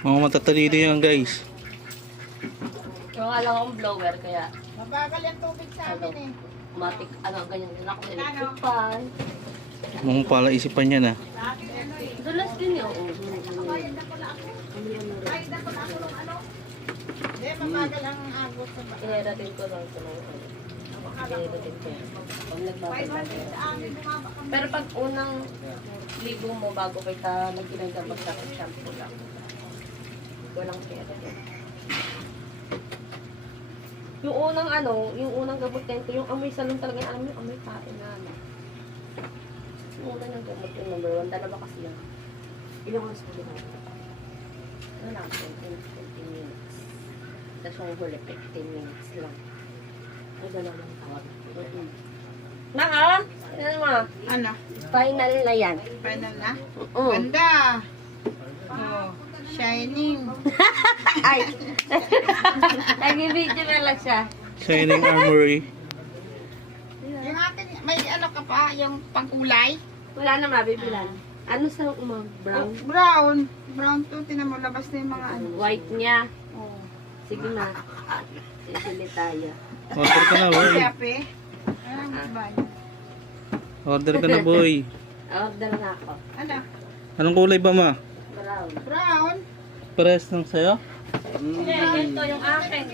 Mga matatalino yan guys. Yung alam akong blower, kaya Mabagal yung tubig sa amin eh. matik, ganyan din ako sa electric fan. Mga pala isipan niya na. Dulas din yun. Hindi, mabagal ang agos sa bahay. Ineratin ko lang ito ng ineratin ko. Pag nagbabalik. Pero pag unang ligo mo bago kita nagkinagam mag-shampoo lang. Walang pera din. Yung unang yung unang gamot nito, yung amoy salon talaga, alam mo yung amoy kain na Yung unang yung gamot, yung number 1, dalawa kasi yan. Ilang oras ko ginawa? Ano lang, 20 minutes. Tapos yung huli, 15 minutes lang. Ay, gano'n lang tawag. Maka, ano mo? Ano? Final na yan. Final na? Oo. Ganda! Oh, shining. Ay! Nag-video na lang siya. Shining Armory. Yung akin, may ano ka pa, yung pangkulay? Wala na mabibilan. Ano sa brown? Brown. Brown to, tinan mo, labas na yung mga ano. White niya. Oh. Sige na. Sisili tayo. Order ka na boy. Kape. Ano ba yun? Order ka na boy. Order na ako. Ano? Anong kulay ba ma? Brown. Brown? Pares ng sayo? Hindi, ganito yung akin.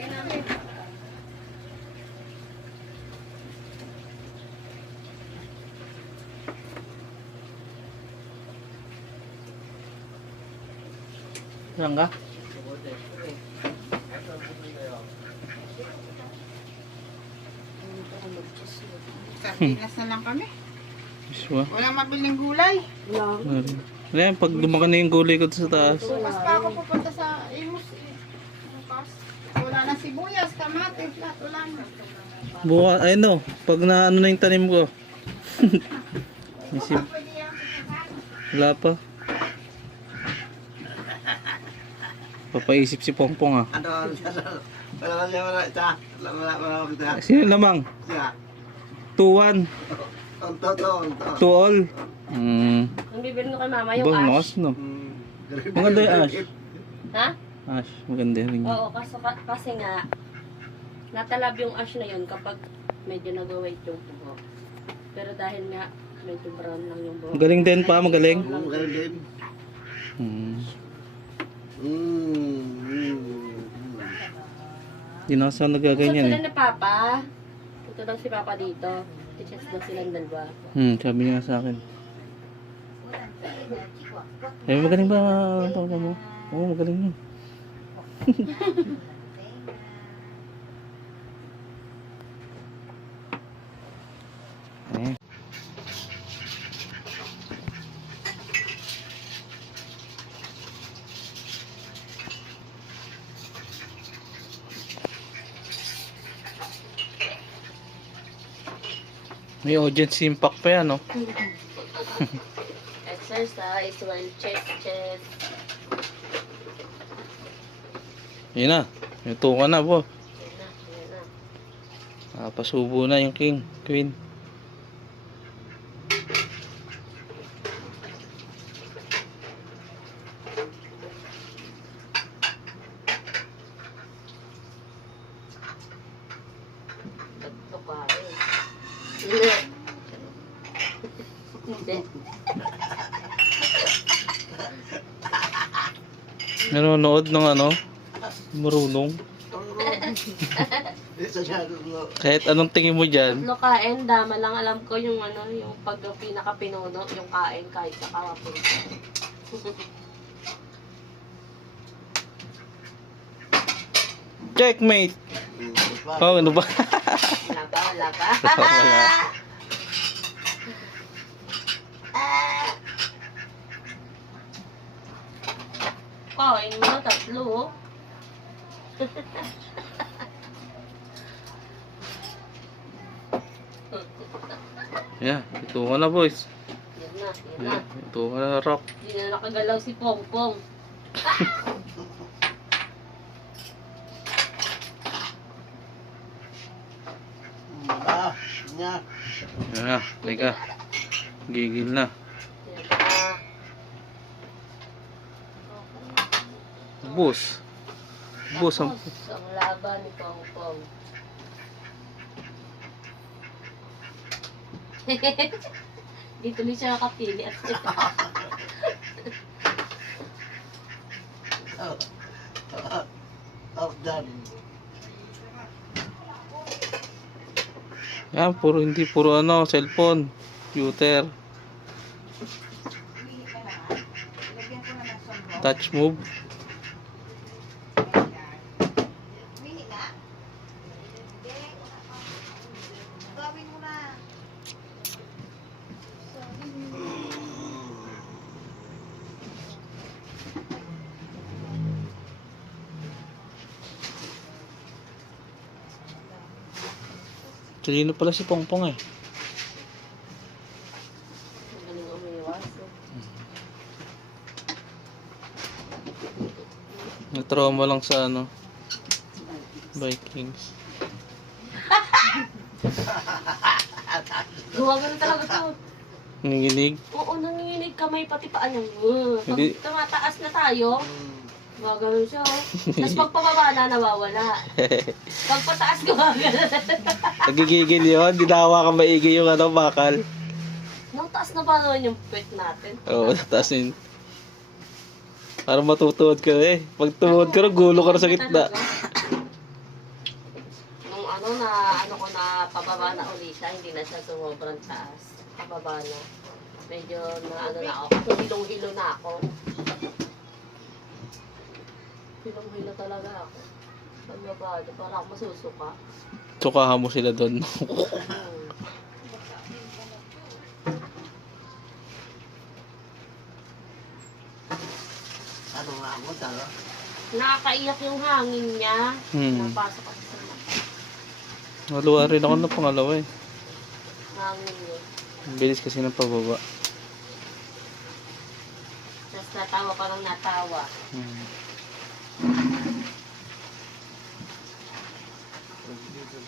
Saan ka? Sardinas na lang kami. Iswa. Walang mabiling gulay. Lang. Ayan, pag lumaki na yung gulay ko sa taas. Bukas pa ako pupunta sa Imus. Bukas. Wala na sibuyas, kamatis, lahat. Wala na. Buka, ay no, pag na ano na yung tanim ko. Isip, Pwede yan. wala pa. Papaisip si Pongpong ah. Sino lamang? 2-1. 2 all. Ang bibili ko kay mama yung Bangos ash. no. Maganda yung ash. Ha? Ash, maganda rin. Oo, kasi nga, natalab yung ash na yun kapag medyo nag-white yung buhok. Pero dahil nga, medyo brown lang yung buhok. Magaling din pa, magaling. Magaling din. Di na sa Gusto nagaganyan sila eh. ni Papa. Ito daw si Papa dito. Teachers daw silang dalawa. Sabi niya sa akin. Eh, magaling ba ang papa mo? Oo, magaling yun. Eh. May audience impact pa yan, no? Exercise, one chest. Yun na. Ito ka na, po. Yan na. Pasubo na yung king, queen. Tatlo ka Hindi. Hindi. Nanonood ng ano? Marunong. Kahit anong tingin mo dyan. Tatlo kain, dama lang alam ko yung yung pag pinaka-pinuno, yung kain kahit sa kawapon. Checkmate! Oh, ano ba? Wala pa. Wala. Kain mo na tatlo. Yeah, ito ka na boys. Yan na. Yeah, ito ka na rock. Hindi na nakagalaw si Pongpong. Yeah, teka. Gigil na. Yan na. Ubus. Ubus ang... Tapos, ang laban ni Pong Pong. Dito din siya nakapili at Yan, puro ano, cellphone, computer. Touch move. Talino pala si Pongpong eh. galing umiwas. Nagtrauma lang sa ano, Vikings. Gumagano talaga to. Nanginginig. Oo, nanginginig kamay pati paa niya. Pag Hindi. tumataas na tayo, gumagano siya. Oh. Tapos pag pababa na, nawawala. Pag pataas, gumagano. Nagigigil yun. Di na hawakan maigi yung ano, bakal. Nung taas na ba naman yung pet natin? Oo, taas yun. Para matutuwad ka eh. Pag tumuwad ka na, gulo ka na sa gitna. Nung ano ko na pababa na uli siya, hindi na siya sumobran taas. Pababa na. Medyo na ako. Kasi hilong-hilo na ako. Hilong-hilo talaga ako. Pagbaba na, para ako masusuka. Sukahan mo sila doon. Ano nga mo, talo? Nakakaiyak yung hangin niya. Hmm. Napasok ako sa mata. Naluwa rin ako ng pangalawa eh. Hangin niya. Ang bilis kasi ng pababa. Tapos natawa pa ng natawa. Hmm. Dito